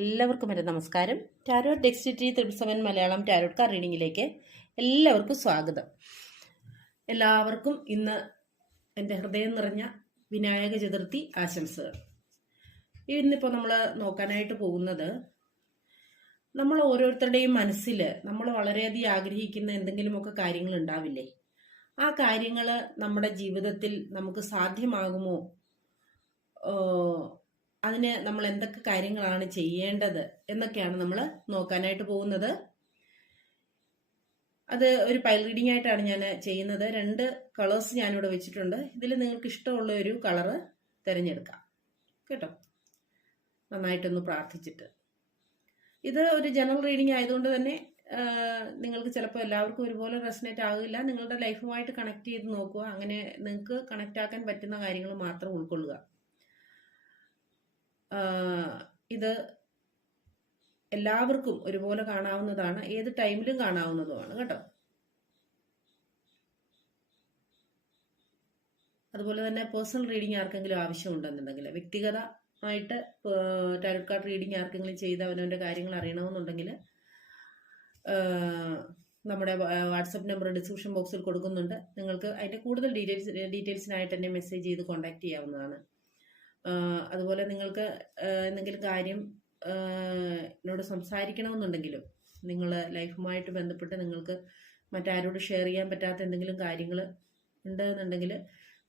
എല്ലാവർക്കും എൻ്റെ നമസ്കാരം. ടാരോട്ട് ഡെക്സ്റ്റിറ്റി 777 മലയാളം ടാരോട്ട് കാർഡ് റീഡിങ്ങിലേക്ക് എല്ലാവർക്കും സ്വാഗതം. എല്ലാവർക്കും ഇന്ന് എൻ്റെ ഹൃദയം നിറഞ്ഞ വിനായക ചതുർത്ഥി ആശംസകൾ. ഇന്നിപ്പോൾ നമ്മൾ നോക്കാനായിട്ട് പോകുന്നത്, നമ്മൾ ഓരോരുത്തരുടെയും മനസ്സിൽ നമ്മൾ വളരെയധികം ആഗ്രഹിക്കുന്ന എന്തെങ്കിലുമൊക്കെ കാര്യങ്ങൾ ഉണ്ടാവില്ലേ? ആ കാര്യങ്ങൾ നമ്മുടെ ജീവിതത്തിൽ നമുക്ക് സാധ്യമാകുമോ? അതിന് നമ്മൾ എന്തൊക്കെ കാര്യങ്ങളാണ് ചെയ്യേണ്ടത് എന്നൊക്കെയാണ് നമ്മൾ നോക്കാനായിട്ട് പോകുന്നത്. അത് ഒരു പൈൽ റീഡിംഗ് ആയിട്ടാണ് ഞാൻ ചെയ്യുന്നത്. 2 കളേഴ്സ് ഞാനിവിടെ വെച്ചിട്ടുണ്ട്. ഇതിൽ നിങ്ങൾക്ക് ഇഷ്ടമുള്ള ഒരു കളറ് തിരഞ്ഞെടുക്കാം കേട്ടോ, നന്നായിട്ടൊന്ന് പ്രാർത്ഥിച്ചിട്ട്. ഇത് ഒരു ജനറൽ റീഡിംഗ് ആയതുകൊണ്ട് തന്നെ നിങ്ങൾക്ക് ചിലപ്പോൾ എല്ലാവർക്കും ഒരുപോലെ റെസനേറ്റ് ആകില്ല. നിങ്ങളുടെ ലൈഫുമായിട്ട് കണക്ട് ചെയ്ത് നോക്കുക. അങ്ങനെ നിങ്ങൾക്ക് കണക്ട് ആക്കാൻ പറ്റുന്ന കാര്യങ്ങൾ മാത്രം ഉൾക്കൊള്ളുക. ഇത് എല്ലാവർക്കും ഒരുപോലെ കാണാവുന്നതാണ്, ഏത് ടൈമിലും കാണാവുന്നതുമാണ് കേട്ടോ. അതുപോലെ തന്നെ പേഴ്സണൽ റീഡിംഗ് ആർക്കെങ്കിലും ആവശ്യമുണ്ടെന്നുണ്ടെങ്കിൽ, വ്യക്തിഗതമായിട്ട് ടാരോട്ട് കാർഡ് റീഡിംഗ് ആർക്കെങ്കിലും ചെയ്ത് അവനവൻ്റെ കാര്യങ്ങൾ അറിയണമെന്നുണ്ടെങ്കിൽ നമ്മുടെ വാട്സപ്പ് നമ്പർ ഡിസ്ക്രിപ്ഷൻ ബോക്സിൽ കൊടുക്കുന്നുണ്ട്. നിങ്ങൾക്ക് അതിൻ്റെ കൂടുതൽ ഡീറ്റെയിൽസിനായിട്ട് എന്നെ മെസ്സേജ് ചെയ്ത് കോൺടാക്ട് ചെയ്യാവുന്നതാണ്. അതുപോലെ നിങ്ങൾക്ക് എന്തെങ്കിലും കാര്യം എന്നോട് സംസാരിക്കണമെന്നുണ്ടെങ്കിലും, നിങ്ങൾ ലൈഫുമായിട്ട് ബന്ധപ്പെട്ട് നിങ്ങൾക്ക് മറ്റാരോട് ഷെയർ ചെയ്യാൻ പറ്റാത്ത എന്തെങ്കിലും കാര്യങ്ങൾ ഉണ്ടെന്നുണ്ടെങ്കിൽ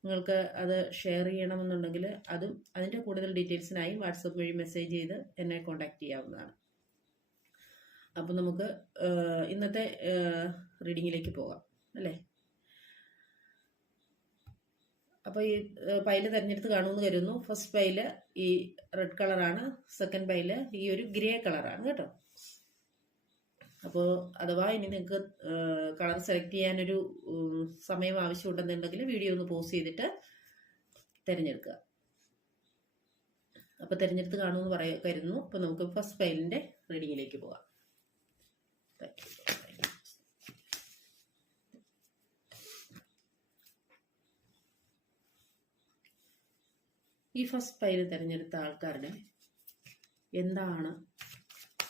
നിങ്ങൾക്ക് അത് ഷെയർ ചെയ്യണമെന്നുണ്ടെങ്കിൽ അതിൻ്റെ കൂടുതൽ ഡീറ്റെയിൽസിനായി വാട്സപ്പ് വഴി മെസ്സേജ് ചെയ്ത് എന്നെ കോൺടാക്ട് ചെയ്യാവുന്നതാണ്. അപ്പം നമുക്ക് ഇന്നത്തെ റീഡിങ്ങിലേക്ക് പോകാം അല്ലേ. അപ്പോൾ ഈ പൈല് തിരഞ്ഞെടുത്ത് കാണുമെന്ന് കരുതുന്നു. ഫസ്റ്റ് പൈല് ഈ റെഡ് കളറാണ്, സെക്കൻഡ് പൈല് ഈ ഒരു ഗ്രേ കളറാണ് കേട്ടോ. അപ്പോൾ അഥവാ ഇനി നിങ്ങൾക്ക് കളർ സെലക്ട് ചെയ്യാനൊരു സമയം ആവശ്യമുണ്ടെന്നുണ്ടെങ്കിൽ വീഡിയോ ഒന്ന് പോസ് ചെയ്തിട്ട് തിരഞ്ഞെടുക്കുക. അപ്പോൾ തിരഞ്ഞെടുത്ത് കാണുമെന്ന് കരുതുന്നു. അപ്പോൾ നമുക്ക് ഫസ്റ്റ് പൈലിൻ്റെ റീഡിങ്ങിലേക്ക് പോകാം. ഈ ഫസ്റ്റ് പൈല് തിരഞ്ഞെടുത്ത ആൾക്കാരുടെ എന്താണ്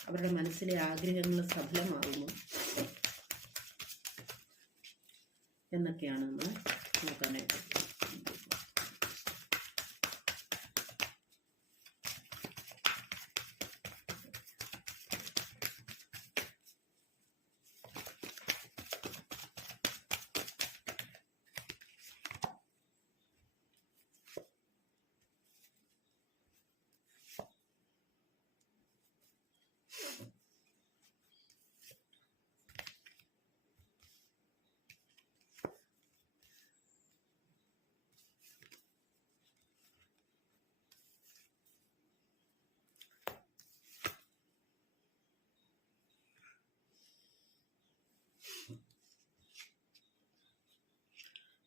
അവരുടെ മനസ്സിലെ ആഗ്രഹങ്ങൾ സഫലമാകുമോ എന്നൊക്കെയാണ് നമ്മൾ നോക്കാനായിട്ട്.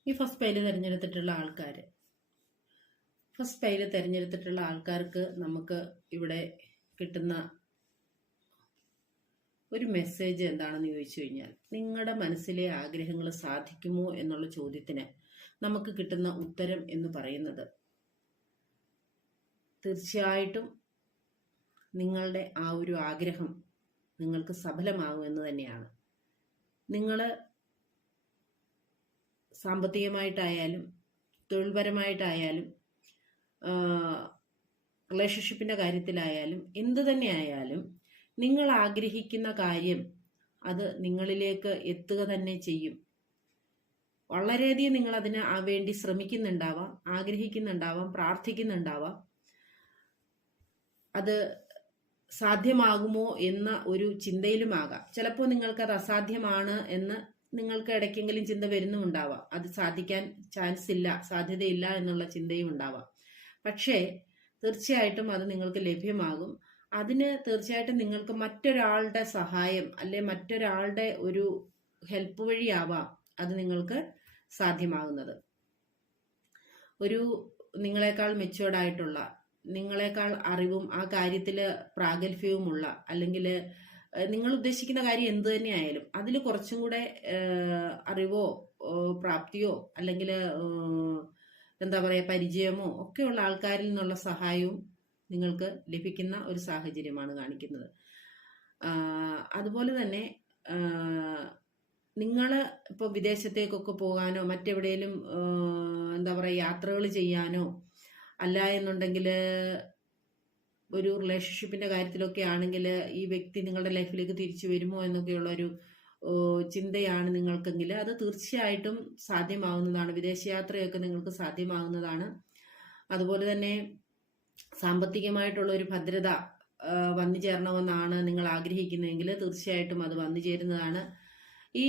ഈ ഫസ്റ്റ് പൈല് തിരഞ്ഞെടുത്തിട്ടുള്ള ആൾക്കാർക്ക് നമുക്ക് ഇവിടെ കിട്ടുന്ന ഒരു മെസ്സേജ് എന്താണെന്ന് ചോദിച്ചു കഴിഞ്ഞാൽ, നിങ്ങളുടെ മനസ്സിലെ ആഗ്രഹങ്ങൾ സാധിക്കുമോ എന്നുള്ള ചോദ്യത്തിന് നമുക്ക് കിട്ടുന്ന ഉത്തരം എന്ന് പറയുന്നത്, തീർച്ചയായിട്ടും നിങ്ങളുടെ ആ ഒരു ആഗ്രഹം നിങ്ങൾക്ക് സഫലമാകുമെന്ന് തന്നെയാണ്. നിങ്ങൾ സാമ്പത്തികമായിട്ടായാലും തൊഴിൽപരമായിട്ടായാലും റിലേഷൻഷിപ്പിൻ്റെ കാര്യത്തിലായാലും എന്തു തന്നെ ആയാലും നിങ്ങൾ ആഗ്രഹിക്കുന്ന കാര്യം അത് നിങ്ങളിലേക്ക് എത്തുക തന്നെ ചെയ്യും. വളരെയധികം നിങ്ങൾ അതിന് വേണ്ടി ശ്രമിക്കുന്നുണ്ടാവാം, ആഗ്രഹിക്കുന്നുണ്ടാവാം, പ്രാർത്ഥിക്കുന്നുണ്ടാവാം. അത് സാധ്യമാകുമോ എന്ന ഒരു ചിന്തയിലുമാകാം. ചിലപ്പോൾ നിങ്ങൾക്കത് അസാധ്യമാണ് എന്ന് നിങ്ങൾക്ക് ഇടയ്ക്കെങ്കിലും ചിന്ത വരുന്നുമുണ്ടാവാം. അത് സാധിക്കാൻ ചാൻസ് ഇല്ല, സാധ്യതയില്ല എന്നുള്ള ചിന്തയും ഉണ്ടാവാം. പക്ഷേ തീർച്ചയായിട്ടും അത് നിങ്ങൾക്ക് ലഭ്യമാകും. അതിന് തീർച്ചയായിട്ടും നിങ്ങൾക്ക് മറ്റൊരാളുടെ സഹായം അല്ലെ മറ്റൊരാളുടെ ഒരു ഹെൽപ്പ് വഴിയാവാം അത് നിങ്ങൾക്ക് സാധ്യമാകുന്നത്. ഒരു നിങ്ങളെക്കാൾ മെച്ചുവേർഡായിട്ടുള്ള, നിങ്ങളെക്കാൾ അറിവും ആ കാര്യത്തിൽ പ്രാഗൽഭ്യവുമുള്ള, അല്ലെങ്കിൽ നിങ്ങൾ ഉദ്ദേശിക്കുന്ന കാര്യം എന്തു തന്നെ ആയാലും അതിൽ കുറച്ചും കൂടെ അറിവോ പ്രാപ്തിയോ അല്ലെങ്കിൽ എന്താ പറയുക പരിചയമോ ഒക്കെയുള്ള ആൾക്കാരിൽ നിന്നുള്ള സഹായവും നിങ്ങൾക്ക് ലഭിക്കുന്ന ഒരു സാഹചര്യമാണ് കാണിക്കുന്നത്. അതുപോലെ തന്നെ നിങ്ങൾ ഇപ്പോൾ വിദേശത്തേക്കൊക്കെ പോകാനോ മറ്റെവിടെയെങ്കിലും എന്താ പറയുക യാത്രകൾ ചെയ്യാനോ അല്ല എന്നുണ്ടെങ്കിൽ ഒരു റിലേഷൻഷിപ്പിന്റെ കാര്യത്തിലൊക്കെ ആണെങ്കിൽ ഈ വ്യക്തി നിങ്ങളുടെ ലൈഫിലേക്ക് തിരിച്ചു വരുമോ എന്നൊക്കെയുള്ള ഒരു ചിന്തയാണ് നിങ്ങൾക്കെങ്കിൽ അത് തീർച്ചയായിട്ടും സാധ്യമാവുന്നതാണ്. വിദേശയാത്രയൊക്കെ നിങ്ങൾക്ക് സാധ്യമാവുന്നതാണ്. അതുപോലെ തന്നെ സാമ്പത്തികമായിട്ടുള്ള ഒരു ഭദ്രത വന്നു ചേരണമെന്നാണ് നിങ്ങൾ ആഗ്രഹിക്കുന്നതെങ്കിൽ തീർച്ചയായിട്ടും അത് വന്നു ചേരുന്നതാണ്. ഈ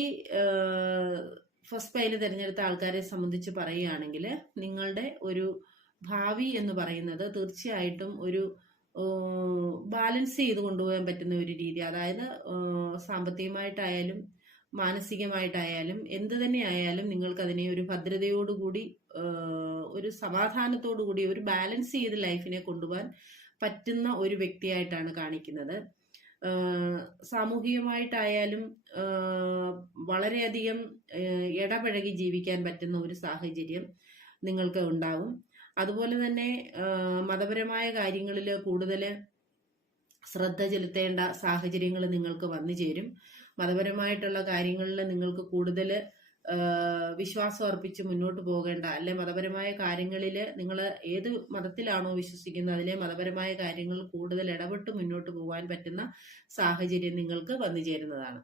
ഫസ്റ്റ് പൈല് തിരഞ്ഞെടുത്ത ആൾക്കാരെ സംബന്ധിച്ച് പറയുകയാണെങ്കിൽ നിങ്ങളുടെ ഒരു ഭാവി എന്ന് പറയുന്നത് തീർച്ചയായിട്ടും ഒരു ബാലൻസ് ചെയ്ത് കൊണ്ടുപോകാൻ പറ്റുന്ന ഒരു രീതി, അതായത് സാമ്പത്തികമായിട്ടായാലും മാനസികമായിട്ടായാലും എന്ത് തന്നെ ആയാലും നിങ്ങൾക്ക് അതിനെ ഒരു ഭദ്രതയോടുകൂടി ഒരു സമാധാനത്തോടു കൂടി ഒരു ബാലൻസ് ചെയ്ത് ലൈഫിനെ കൊണ്ടുപോകാൻ പറ്റുന്ന ഒരു വ്യക്തിയായിട്ടാണ് കാണിക്കുന്നത്. സാമൂഹികമായിട്ടായാലും വളരെയധികം ഇടപഴകി ജീവിക്കാൻ പറ്റുന്ന ഒരു സാഹചര്യം നിങ്ങൾക്ക് ഉണ്ടാവും. അതുപോലെ തന്നെ മതപരമായ കാര്യങ്ങളിൽ കൂടുതൽ ശ്രദ്ധ ചെലുത്തേണ്ട സാഹചര്യങ്ങൾ നിങ്ങൾക്ക് വന്നു ചേരും. മതപരമായിട്ടുള്ള കാര്യങ്ങളിൽ നിങ്ങൾക്ക് കൂടുതൽ വിശ്വാസം അർപ്പിച്ച് മുന്നോട്ട് പോകേണ്ട, അല്ലെ മതപരമായ കാര്യങ്ങളിൽ നിങ്ങൾ ഏത് മതത്തിലാണോ വിശ്വസിക്കുന്നത് അതിലെ മതപരമായ കാര്യങ്ങൾ കൂടുതൽ ഇടപെട്ട് മുന്നോട്ട് പോകാൻ പറ്റുന്ന സാഹചര്യം നിങ്ങൾക്ക് വന്നു ചേരുന്നതാണ്.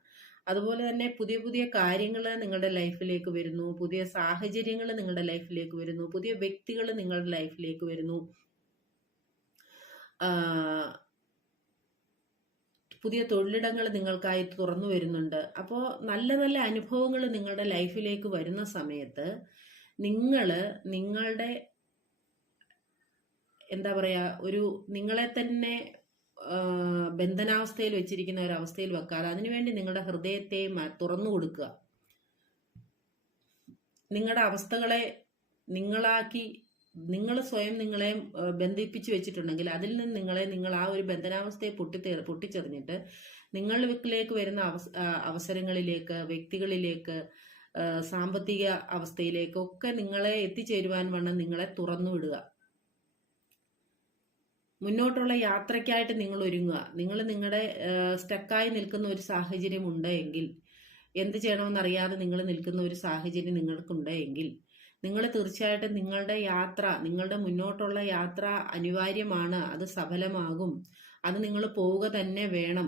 അതുപോലെ തന്നെ പുതിയ പുതിയ കാര്യങ്ങൾ നിങ്ങളുടെ ലൈഫിലേക്ക് വരുന്നു, പുതിയ സാഹചര്യങ്ങൾ നിങ്ങളുടെ ലൈഫിലേക്ക് വരുന്നു, പുതിയ വ്യക്തികൾ നിങ്ങളുടെ ലൈഫിലേക്ക് വരുന്നു, പുതിയ തൊഴിലിടങ്ങൾ നിങ്ങൾക്കായി തുറന്നു വരുന്നുണ്ട്. അപ്പോൾ നല്ല നല്ല അനുഭവങ്ങൾ നിങ്ങളുടെ ലൈഫിലേക്ക് വരുന്ന സമയത്ത് നിങ്ങളുടെ എന്താ പറയുക ഒരു നിങ്ങളെ തന്നെ ബന്ധനാവസ്ഥയിൽ വെച്ചിരിക്കുന്ന ഒരു അവസ്ഥയിൽ വെക്കാതെ അതിനുവേണ്ടി നിങ്ങളുടെ ഹൃദയത്തെ തുറന്നു കൊടുക്കുക. നിങ്ങളുടെ അവസ്ഥകളെ നിങ്ങൾ സ്വയം നിങ്ങളെ ബന്ധിപ്പിച്ചു വെച്ചിട്ടുണ്ടെങ്കിൽ അതിൽ നിന്ന് നിങ്ങൾ ആ ഒരു ബന്ധനാവസ്ഥയെ പൊട്ടിച്ചെറിഞ്ഞിട്ട് നിങ്ങളിലേക്ക് വരുന്ന അവസരങ്ങളിലേക്ക്, വ്യക്തികളിലേക്ക്, സാമ്പത്തിക അവസ്ഥയിലേക്കൊക്കെ നിങ്ങളെ എത്തിച്ചേരുവാൻ വണ്ണം നിങ്ങളെ തുറന്നു വിടുക. മുന്നോട്ടുള്ള യാത്രയ്ക്കായിട്ട് നിങ്ങൾ ഒരുങ്ങുക. നിങ്ങളുടെ സ്റ്റക്കായി നിൽക്കുന്ന ഒരു സാഹചര്യം ഉണ്ടെങ്കിൽ, എന്ത് ചെയ്യണമെന്നറിയാതെ നിങ്ങൾ നിൽക്കുന്ന ഒരു സാഹചര്യം നിങ്ങൾക്കുണ്ടെങ്കിൽ നിങ്ങൾ തീർച്ചയായിട്ടും നിങ്ങളുടെ മുന്നോട്ടുള്ള യാത്ര അനിവാര്യമാണ്. അത് സഫലമാകും. അത് നിങ്ങൾ പോവുക തന്നെ വേണം.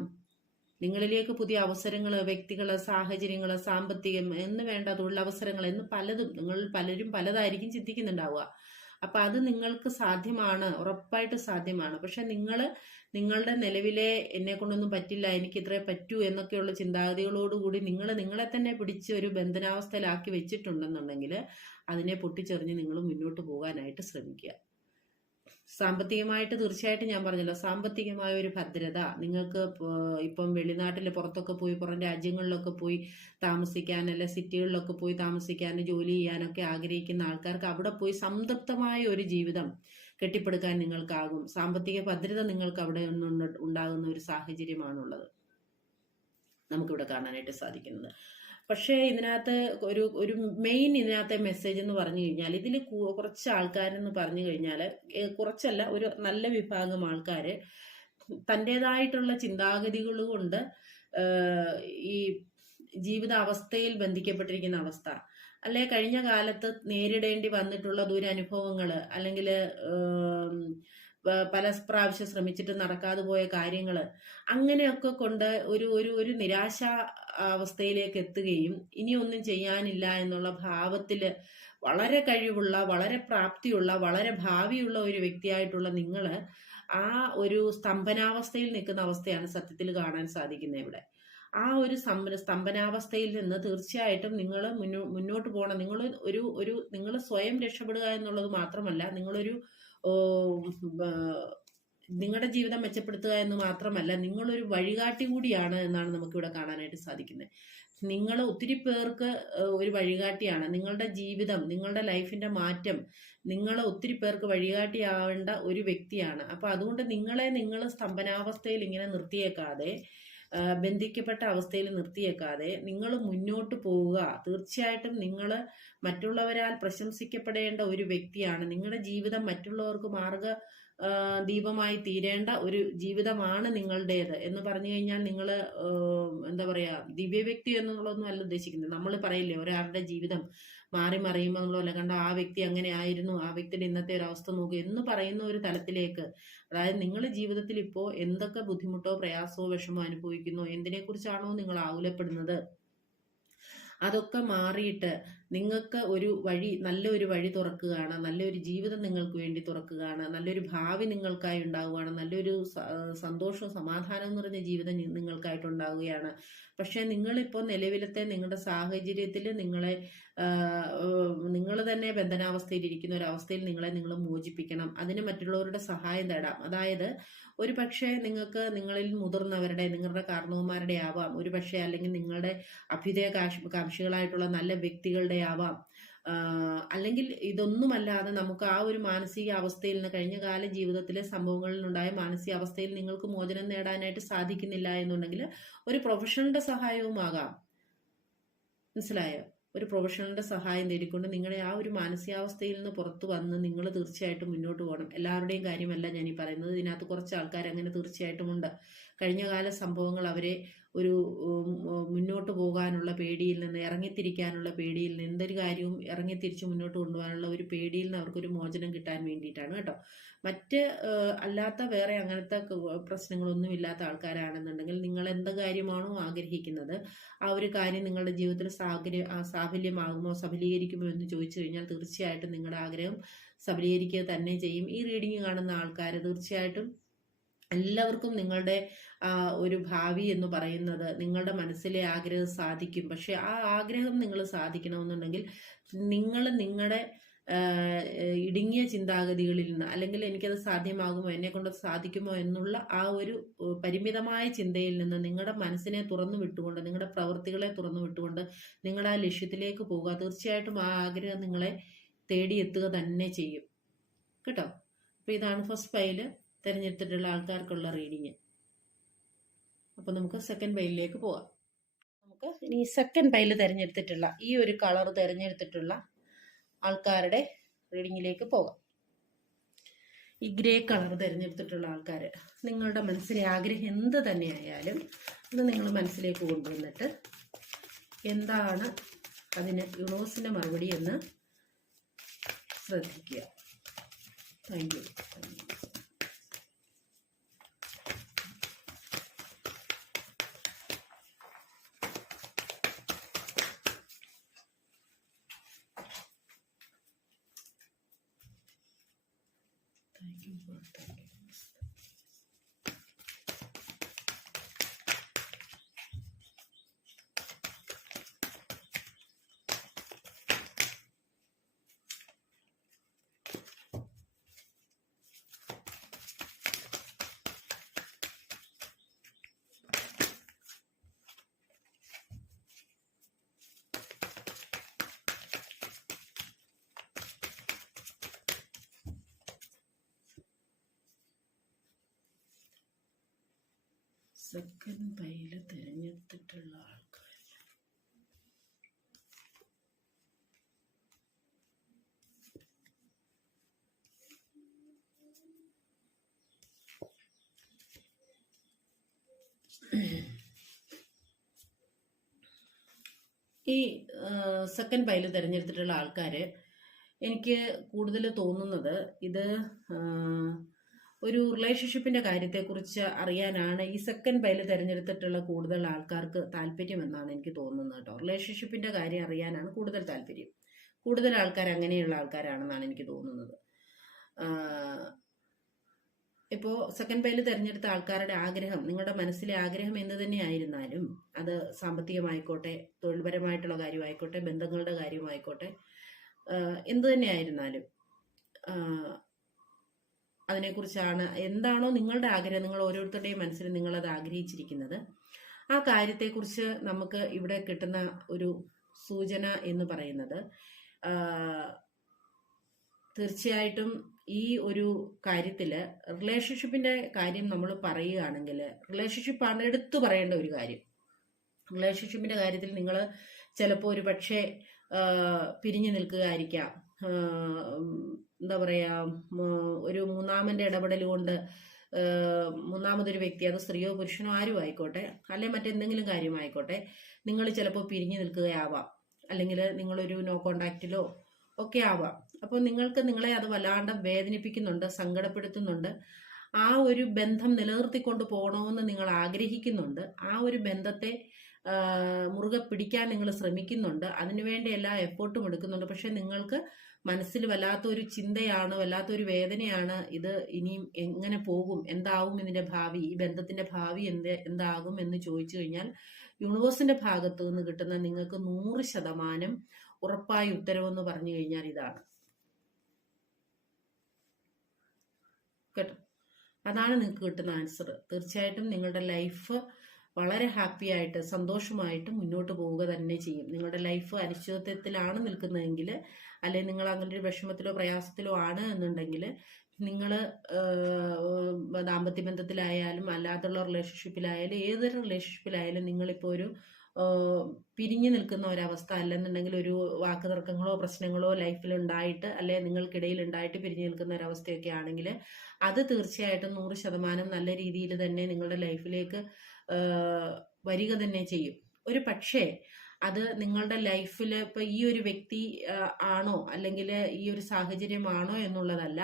നിങ്ങളിലേക്ക് പുതിയ അവസരങ്ങൾ, വ്യക്തികൾ, സാഹചര്യങ്ങൾ, സാമ്പത്തികം എന്ന് വേണ്ട തൊഴിലവസരങ്ങൾ എന്ന് പലരും പലതായിരിക്കും ചിന്തിക്കുന്നുണ്ടാവുക. അപ്പൊ അത് നിങ്ങൾക്ക് സാധ്യമാണ്, ഉറപ്പായിട്ട് സാധ്യമാണ്. പക്ഷെ നിങ്ങളുടെ നിലവിലെ എന്നെ കൊണ്ടൊന്നും പറ്റില്ല, എനിക്ക് ഇത്രേ പറ്റൂ എന്നൊക്കെയുള്ള ചിന്താഗതികളോടുകൂടി നിങ്ങളെ തന്നെ പിടിച്ച് ഒരു ബന്ധനാവസ്ഥയിലാക്കി വെച്ചിട്ടുണ്ടെന്നുണ്ടെങ്കിൽ അതിനെ പൊട്ടിച്ചെറിഞ്ഞ് നിങ്ങൾ മുന്നോട്ട് പോകാനായിട്ട് ശ്രമിക്കുക. സാമ്പത്തികമായിട്ട് തീർച്ചയായിട്ടും ഞാൻ പറഞ്ഞല്ലോ, സാമ്പത്തികമായ ഒരു ഭദ്രത നിങ്ങൾക്ക് ഇപ്പം വെളിനാട്ടിൽ പുറത്തൊക്കെ പോയി പുറം രാജ്യങ്ങളിലൊക്കെ പോയി താമസിക്കാൻ, അല്ലെ സിറ്റികളിലൊക്കെ പോയി താമസിക്കാൻ, ജോലി ചെയ്യാനൊക്കെ ആഗ്രഹിക്കുന്ന ആൾക്കാർക്ക് അവിടെ പോയി സംതൃപ്തമായ ഒരു ജീവിതം കെട്ടിപ്പടുക്കാൻ നിങ്ങൾക്കാകും. സാമ്പത്തിക ഭദ്രത നിങ്ങൾക്ക് അവിടെ ഉണ്ടാകുന്ന ഒരു സാഹചര്യമാണുള്ളത് നമുക്കിവിടെ കാണാനായിട്ട് സാധിക്കുന്നത്. പക്ഷേ ഇതിനകത്ത് ഒരു മെയിൻ ഇതിനകത്തെ മെസ്സേജ് എന്ന് പറഞ്ഞു കഴിഞ്ഞാൽ, ഇതിൽ കുറച്ച് ആൾക്കാരെന്ന് പറഞ്ഞു കഴിഞ്ഞാൽ, കുറച്ചല്ല ഒരു നല്ല വിഭാഗം ആൾക്കാർ തൻ്റെതായിട്ടുള്ള ചിന്താഗതികൾ കൊണ്ട് ഈ ജീവിതാവസ്ഥയിൽ ബന്ധിക്കപ്പെട്ടിരിക്കുന്ന അവസ്ഥ, അല്ലെ കഴിഞ്ഞ കാലത്ത് നേരിടേണ്ടി വന്നിട്ടുള്ള ദുരനുഭവങ്ങൾ, അല്ലെങ്കിൽ പല പ്രാവശ്യം ശ്രമിച്ചിട്ട് നടക്കാതെ പോയ കാര്യങ്ങൾ, അങ്ങനെയൊക്കെ കൊണ്ട് ഒരു നിരാശ അവസ്ഥയിലേക്ക് എത്തുകയും ഇനി ഒന്നും ചെയ്യാനില്ല എന്നുള്ള ഭാവത്തില് വളരെ കഴിവുള്ള, വളരെ പ്രാപ്തിയുള്ള, വളരെ ഭാവിയുള്ള ഒരു വ്യക്തിയായിട്ടുള്ള നിങ്ങൾ ആ ഒരു സ്തംഭനാവസ്ഥയിൽ നിൽക്കുന്ന അവസ്ഥയാണ് സത്യത്തിൽ കാണാൻ സാധിക്കുന്നത് ഇവിടെ. ആ ഒരു സ്തംഭനാവസ്ഥയിൽ നിന്ന് തീർച്ചയായിട്ടും നിങ്ങൾ മുന്നോട്ട് പോകണം. നിങ്ങൾ സ്വയം രക്ഷപ്പെടുക എന്നുള്ളത് മാത്രമല്ല, നിങ്ങളുടെ ജീവിതം മെച്ചപ്പെടുത്തുക എന്ന് മാത്രമല്ല, നിങ്ങളൊരു വഴികാട്ടി കൂടിയാണ് എന്നാണ് നമുക്കിവിടെ കാണാനായിട്ട് സാധിക്കുന്നത്. നിങ്ങൾ ഒത്തിരി പേർക്ക് ഒരു വഴികാട്ടിയാണ്. നിങ്ങളുടെ ജീവിതം, നിങ്ങളുടെ ലൈഫിന്റെ മാറ്റം നിങ്ങൾ ഒത്തിരി പേർക്ക് വഴികാട്ടിയാവേണ്ട ഒരു വ്യക്തിയാണ്. അപ്പൊ അതുകൊണ്ട് നിങ്ങൾ സ്തംഭനാവസ്ഥയിൽ ഇങ്ങനെ നിർത്തിയേക്കാതെ, ബന്ധിക്കപ്പെട്ട അവസ്ഥയിൽ നിർത്തിയേക്കാതെ നിങ്ങൾ മുന്നോട്ട് പോവുക. തീർച്ചയായിട്ടും നിങ്ങൾ മറ്റുള്ളവരാൽ പ്രശംസിക്കപ്പെടേണ്ട ഒരു വ്യക്തിയാണ്. നിങ്ങളുടെ ജീവിതം മറ്റുള്ളവർക്ക് ദീപമായി തീരേണ്ട ഒരു ജീവിതമാണ് നിങ്ങളുടേത് എന്ന് പറഞ്ഞു കഴിഞ്ഞാൽ നിങ്ങൾ എന്താ പറയുക, ദിവ്യ വ്യക്തി എന്നുള്ളതൊന്നും അല്ല ഉദ്ദേശിക്കുന്നത്. നമ്മൾ പറയില്ലേ ഒരാളുടെ ജീവിതം മാറി മറിയുമ്പോൾ നമ്മളല്ല കണ്ട ആ വ്യക്തി അങ്ങനെ ആയിരുന്നു, ആ വ്യക്തിയുടെ ഇന്നത്തെ ഒരു അവസ്ഥ നോക്കുക എന്ന് പറയുന്ന ഒരു തലത്തിലേക്ക്, അതായത് നിങ്ങൾ ജീവിതത്തിൽ ഇപ്പോൾ എന്തൊക്കെ ബുദ്ധിമുട്ടോ പ്രയാസമോ വിഷമോ അനുഭവിക്കുന്നോ, എന്തിനെക്കുറിച്ചാണോ നിങ്ങൾ ആകുലപ്പെടുന്നത്, അതൊക്കെ മാറിയിട്ട് നിങ്ങൾക്ക് ഒരു വഴി, നല്ലൊരു വഴി തുറക്കുകയാണ്, നല്ലൊരു ജീവിതം നിങ്ങൾക്ക് വേണ്ടി തുറക്കുകയാണ്, നല്ലൊരു ഭാവി നിങ്ങൾക്കായി ഉണ്ടാവുകയാണ്, നല്ലൊരു സന്തോഷവും സമാധാനവും നിറഞ്ഞ ജീവിതം നിങ്ങൾക്കായിട്ട് ഉണ്ടാവുകയാണ്. പക്ഷെ നിങ്ങളിപ്പോൾ നിലവിലത്തെ നിങ്ങളുടെ സാഹചര്യത്തിൽ നിങ്ങൾ തന്നെ ബന്ധനാവസ്ഥയിൽ ഒരു അവസ്ഥയിൽ നിങ്ങൾ മോചിപ്പിക്കണം. അതിന് മറ്റുള്ളവരുടെ സഹായം തേടാം. അതായത് ഒരു പക്ഷേ നിങ്ങൾക്ക് നിങ്ങളിൽ മുതിർന്നവരുടെ, നിങ്ങളുടെ കാരണവന്മാരുടെ ആവാം, ഒരു പക്ഷേ അല്ലെങ്കിൽ നിങ്ങളുടെ അഭ്യുദയ കാംക്ഷികളായിട്ടുള്ള നല്ല വ്യക്തികളുടെ ആവാം, അല്ലെങ്കിൽ ഇതൊന്നുമല്ലാതെ നമുക്ക് ആ ഒരു മാനസിക അവസ്ഥയിൽ നിന്ന്, കഴിഞ്ഞ കാല ജീവിതത്തിലെ സംഭവങ്ങളിൽ നിന്നുണ്ടായ മാനസിക അവസ്ഥയിൽ നിങ്ങൾക്ക് മോചനം നേടാനായിട്ട് സാധിക്കുന്നില്ല എന്നുണ്ടെങ്കിൽ ഒരു പ്രൊഫഷണലിന്റെ സഹായവും ആകാം. മനസ്സിലായോ? ഒരു പ്രൊഫഷണലിന്റെ സഹായം തേടിക്കൊണ്ട് നിങ്ങളുടെ ആ ഒരു മാനസികാവസ്ഥയിൽ നിന്ന് പുറത്തു വന്ന് നിങ്ങൾ തീർച്ചയായിട്ടും മുന്നോട്ട് പോകണം. എല്ലാവരുടെയും കാര്യമല്ല ഞാൻ ഈ പറയുന്നത്. ഇതിനകത്ത് കുറച്ച് ആൾക്കാർ അങ്ങനെ തീർച്ചയായിട്ടും ഉണ്ട്. കഴിഞ്ഞകാല സംഭവങ്ങൾ അവരെ ഒരു മുന്നോട്ട് പോകാനുള്ള പേടിയിൽ നിന്ന്, ഇറങ്ങിത്തിരിക്കാനുള്ള പേടിയിൽ നിന്ന്, എന്തൊരു കാര്യവും ഇറങ്ങിത്തിരിച്ച് മുന്നോട്ട് കൊണ്ടുപോകാനുള്ള ഒരു പേടിയിൽ നിന്ന് അവർക്കൊരു മോചനം കിട്ടാൻ വേണ്ടിയിട്ടാണ് കേട്ടോ. മറ്റ് അല്ലാത്ത വേറെ അങ്ങനത്തെ പ്രശ്നങ്ങളൊന്നും ഇല്ലാത്ത ആൾക്കാരാണെന്നുണ്ടെങ്കിൽ നിങ്ങൾ എന്ത് കാര്യമാണോ ആഗ്രഹിക്കുന്നത് ആ ഒരു കാര്യം നിങ്ങളുടെ ജീവിതത്തിൽ സാഫല്യമാകുമോ, സഫലീകരിക്കുമോ എന്ന് ചോദിച്ചു കഴിഞ്ഞാൽ തീർച്ചയായിട്ടും നിങ്ങളുടെ ആഗ്രഹം സഫലീകരിക്കുക തന്നെ ചെയ്യും. ഈ റീഡിങ് കാണുന്ന ആൾക്കാർ തീർച്ചയായിട്ടും എല്ലാവർക്കും നിങ്ങളുടെ ഒരു ഭാവി എന്ന് പറയുന്നത്, നിങ്ങളുടെ മനസ്സിലെ ആഗ്രഹം സാധിക്കും. പക്ഷെ ആ ആഗ്രഹം നിങ്ങൾ സാധിക്കണമെന്നുണ്ടെങ്കിൽ നിങ്ങളുടെ ഇടുങ്ങിയ ചിന്താഗതികളിൽ നിന്ന്, അല്ലെങ്കിൽ എനിക്കത് സാധ്യമാകുമോ, എന്നെ കൊണ്ട് സാധിക്കുമോ എന്നുള്ള ആ ഒരു പരിമിതമായ ചിന്തയിൽ നിന്ന് നിങ്ങളുടെ മനസ്സിനെ തുറന്നു വിട്ടുകൊണ്ട്, നിങ്ങളുടെ പ്രവൃത്തികളെ തുറന്നു വിട്ടുകൊണ്ട് നിങ്ങൾ ആ ലക്ഷ്യത്തിലേക്ക് പോവുക. തീർച്ചയായിട്ടും ആ ആഗ്രഹം നിങ്ങളെ തേടിയെത്തുക തന്നെ ചെയ്യും കേട്ടോ. അപ്പൊ ഇതാണ് ഫസ്റ്റ് പൈല് തിരഞ്ഞെടുത്തിട്ടുള്ള ആൾക്കാർക്കുള്ള റീഡിങ്. അപ്പൊ നമുക്ക് സെക്കൻഡ് പൈലിലേക്ക് പോകാം. നമുക്ക് ഇനി സെക്കൻഡ് പൈല് തിരഞ്ഞെടുത്തിട്ടുള്ള ഈ ഒരു കളർ തിരഞ്ഞെടുത്തിട്ടുള്ള ആൾക്കാരുടെ റീഡിങ്ങിലേക്ക് പോകാം. ഈ ഗ്രേ കളർ തിരഞ്ഞെടുത്തിട്ടുള്ള ആൾക്കാർ, നിങ്ങളുടെ മനസ്സിലെ ആഗ്രഹം എന്ത് തന്നെയായാലും അത് നിങ്ങൾ മനസ്സിലേക്ക് കൊണ്ടുവന്നിട്ട് എന്താണ് അതിന് യൂണിവേഴ്സിന്റെ മറുപടി എന്ന് ശ്രദ്ധിക്കുക. Thank you. സെക്കൻഡ് പൈല് തിരഞ്ഞെടുത്തിട്ടുള്ള ആൾക്കാർ, ഈ സെക്കൻഡ് പൈല് തിരഞ്ഞെടുത്തിട്ടുള്ള ആൾക്കാര്, എനിക്ക് കൂടുതൽ തോന്നുന്നത് ഇത് ഒരു റിലേഷൻഷിപ്പിന്റെ കാര്യത്തെക്കുറിച്ച് അറിയാനാണ് ഈ സെക്കൻഡ് പൈല് തിരഞ്ഞെടുത്തിട്ടുള്ള കൂടുതൽ ആൾക്കാർക്ക് താല്പര്യം എന്നാണ് എനിക്ക് തോന്നുന്നത് കേട്ടോ. റിലേഷൻഷിപ്പിന്റെ കാര്യം അറിയാനാണ് കൂടുതൽ താല്പര്യം. കൂടുതൽ ആൾക്കാർ അങ്ങനെയുള്ള ആൾക്കാരാണെന്നാണ് എനിക്ക് തോന്നുന്നത്. ഇപ്പോൾ സെക്കൻഡ് പൈല് തിരഞ്ഞെടുത്ത ആൾക്കാരുടെ ആഗ്രഹം, നിങ്ങളുടെ മനസ്സിലെ ആഗ്രഹം എന്ത് തന്നെയായിരുന്നാലും, അത് സാമ്പത്തികമായിക്കോട്ടെ, തൊഴിൽപരമായിട്ടുള്ള കാര്യമായിക്കോട്ടെ, ബന്ധങ്ങളുടെ കാര്യമായിക്കോട്ടെ, എന്ത് തന്നെയായിരുന്നാലും അതിനെക്കുറിച്ചാണ്. എന്താണോ നിങ്ങളുടെ ആഗ്രഹം, നിങ്ങൾ ഓരോരുത്തരുടെയും മനസ്സിൽ നിങ്ങളത് ആഗ്രഹിച്ചിരിക്കുന്നത്, ആ കാര്യത്തെക്കുറിച്ച് നമുക്ക് ഇവിടെ കിട്ടുന്ന ഒരു സൂചന എന്ന് പറയുന്നത്, തീർച്ചയായിട്ടും ഈ ഒരു കാര്യത്തില് റിലേഷൻഷിപ്പിന്റെ കാര്യം നമ്മൾ പറയുകയാണെങ്കിൽ, റിലേഷൻഷിപ്പാണ് എടുത്തു പറയേണ്ട ഒരു കാര്യം. റിലേഷൻഷിപ്പിന്റെ കാര്യത്തിൽ നിങ്ങൾ ചിലപ്പോൾ ഒരു പക്ഷേ പിരിഞ്ഞു നിൽക്കുകയായിരിക്കാം, എന്താ പറയുക, ഒരു മൂന്നാമൻ്റെ ഇടപെടൽ കൊണ്ട് മൂന്നാമതൊരു വ്യക്തി, അത് സ്ത്രീയോ പുരുഷനോ ആരും ആയിക്കോട്ടെ, അല്ലെങ്കിൽ മറ്റെന്തെങ്കിലും കാര്യമായിക്കോട്ടെ, നിങ്ങൾ ചിലപ്പോൾ പിരിഞ്ഞു നിൽക്കുകയാവാം, അല്ലെങ്കിൽ നിങ്ങളൊരു നോ കോണ്ടാക്റ്റിലോ ഒക്കെ ആവാം. അപ്പോൾ നിങ്ങൾക്ക് നിങ്ങളെ അത് വല്ലാണ്ട് വേദനിപ്പിക്കുന്നുണ്ട്, സങ്കടപ്പെടുത്തുന്നുണ്ട്. ആ ഒരു ബന്ധം നിലനിർത്തിക്കൊണ്ട് പോകണമെന്ന് നിങ്ങൾ ആഗ്രഹിക്കുന്നുണ്ട്. ആ ഒരു ബന്ധത്തെ മുറുകെ പിടിക്കാൻ നിങ്ങൾ ശ്രമിക്കുന്നുണ്ട്. അതിനുവേണ്ടി എല്ലാ എഫേർട്ടും എടുക്കുന്നുണ്ട്. പക്ഷെ നിങ്ങൾക്ക് മനസ്സിൽ വല്ലാത്തൊരു ചിന്തയാണ്, വല്ലാത്തൊരു വേദനയാണ്. ഇത് ഇനിയും എങ്ങനെ പോകും, എന്താവും ഇതിന്റെ ഭാവി, ഈ ബന്ധത്തിന്റെ ഭാവി എന്താകും എന്ന് ചോദിച്ചു കഴിഞ്ഞാൽ യൂണിവേഴ്സിന്റെ ഭാഗത്തു നിന്ന് കിട്ടുന്ന നിങ്ങൾക്ക് 100% ഉറപ്പായ ഉത്തരവെന്ന് പറഞ്ഞു കഴിഞ്ഞാൽ ഇതാണ് കേട്ടോ. അതാണ് നിങ്ങൾക്ക് കിട്ടുന്ന ആൻസർ. തീർച്ചയായിട്ടും നിങ്ങളുടെ ലൈഫ് വളരെ ഹാപ്പി ആയിട്ട് സന്തോഷമായിട്ട് മുന്നോട്ട് പോവുക തന്നെ ചെയ്യും. നിങ്ങളുടെ ലൈഫ് അനിശ്ചിതത്വത്തിലാണ് നിൽക്കുന്നതെങ്കിൽ, അല്ലെങ്കിൽ നിങ്ങൾ അങ്ങനെ ഒരു വിഷമത്തിലോ പ്രയാസത്തിലോ ആണ് എന്നുണ്ടെങ്കിൽ, നിങ്ങൾ ദാമ്പത്യ ബന്ധത്തിലായാലും അല്ലാത്തുള്ള റിലേഷൻഷിപ്പിലായാലും ഏതൊരു റിലേഷൻഷിപ്പിലായാലും നിങ്ങളിപ്പോൾ ഒരു പിരിഞ്ഞു നിൽക്കുന്ന ഒരവസ്ഥ, അല്ലെന്നുണ്ടെങ്കിൽ ഒരു വാക്ക് തർക്കങ്ങളോ പ്രശ്നങ്ങളോ ലൈഫിൽ ഉണ്ടായിട്ട്, അല്ലെ നിങ്ങൾക്കിടയിൽ ഉണ്ടായിട്ട് പിരിഞ്ഞു നിൽക്കുന്ന ഒരവസ്ഥയൊക്കെ ആണെങ്കിൽ, അത് തീർച്ചയായിട്ടും 100% നല്ല രീതിയിൽ തന്നെ നിങ്ങളുടെ ലൈഫിലേക്ക് വരിക തന്നെ ചെയ്യും. ഒരു പക്ഷേ അത് നിങ്ങളുടെ ലൈഫിൽ ഇപ്പൊ ഈ ഒരു വ്യക്തി ആണോ, അല്ലെങ്കിൽ ഈ ഒരു സാഹചര്യമാണോ എന്നുള്ളതല്ല,